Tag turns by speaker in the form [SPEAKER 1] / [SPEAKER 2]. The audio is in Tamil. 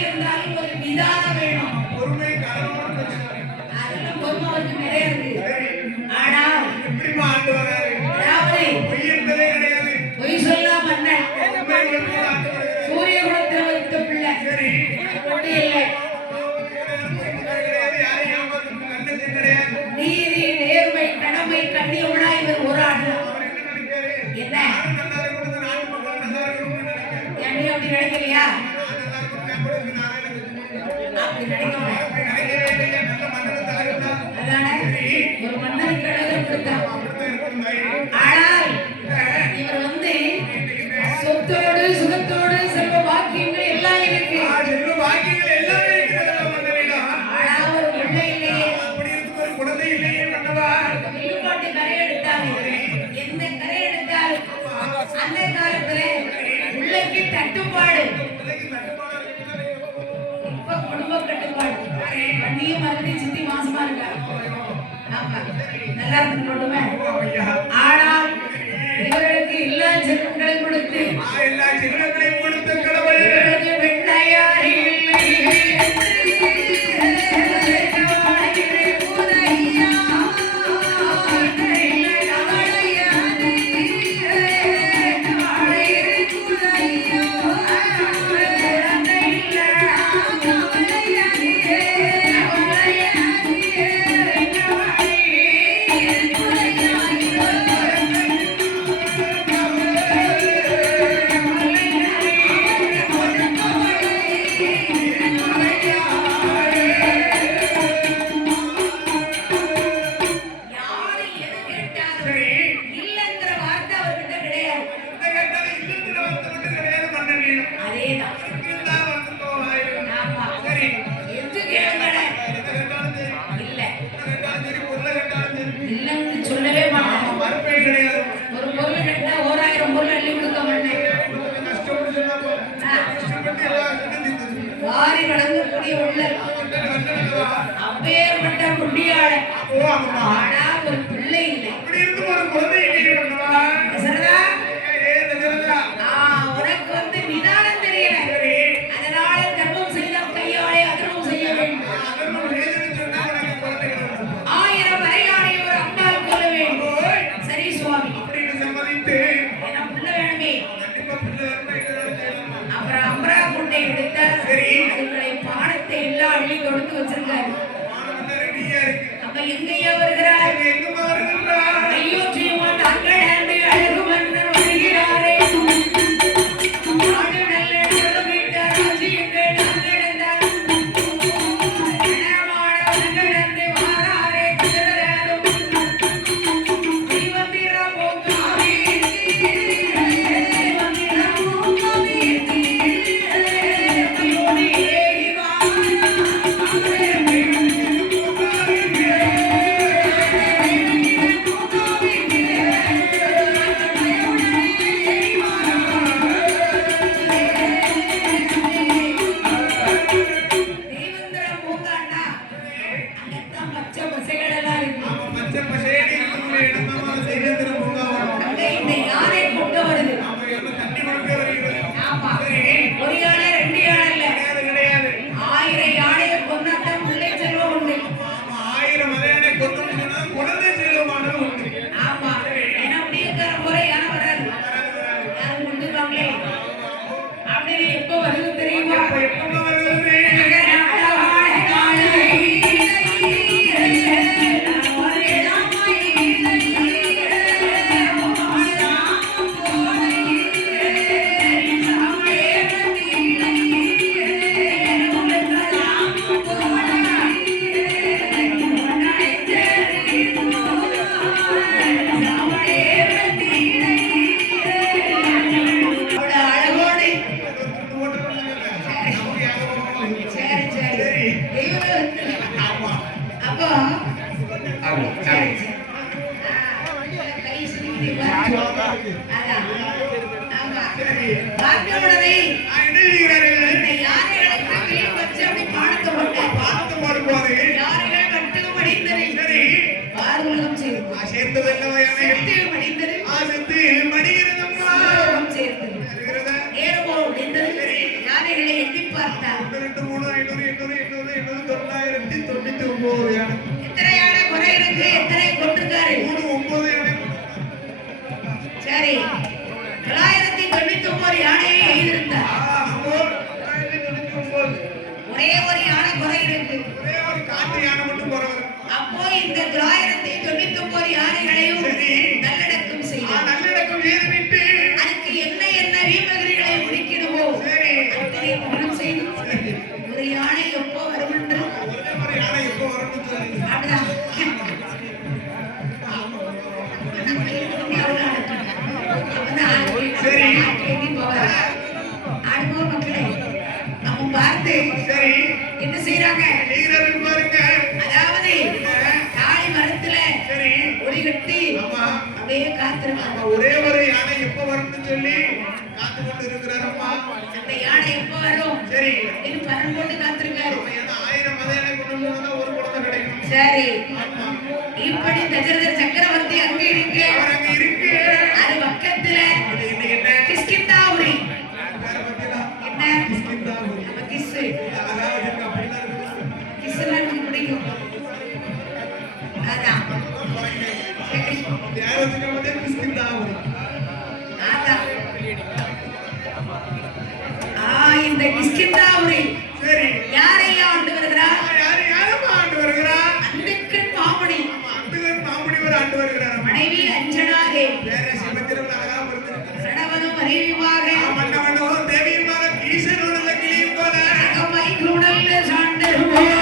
[SPEAKER 1] இருந்தாலும் ஒரு நிதானம் வேணும்
[SPEAKER 2] பொறுமை
[SPEAKER 1] அதெல்லாம் பொறுமை அவருக்கு நிறைய ஒரு மன்னர் கடலை கொடுத்தான் எல்லாருக்கும் சொல்லுவேன் 아래에다 இந்தியவர் ரெண்டு மூணு எண்ணூறு
[SPEAKER 2] எண்ணூறு எண்ணூறு தொள்ளாயிரத்தி தொண்ணூத்தி ஒன்பது
[SPEAKER 1] ஒரே ஒரு யானை எப்ப
[SPEAKER 2] வரும்னு சொல்லி காத்து கொண்டு இருக்கிறாரம்மா
[SPEAKER 1] அந்த யானை எப்ப வரும்?
[SPEAKER 2] சரி.
[SPEAKER 1] இது பரம் போட்டு காத்திருக்காரு.
[SPEAKER 2] ஆயிரம் மத யானை கொண்டு வந்தா ஒரு குழந்தை கிடைக்கும்.
[SPEAKER 1] சரி. இப்படி தஜரத சக்கரவர்த்தி அங்கே இருக்கேன் Amen.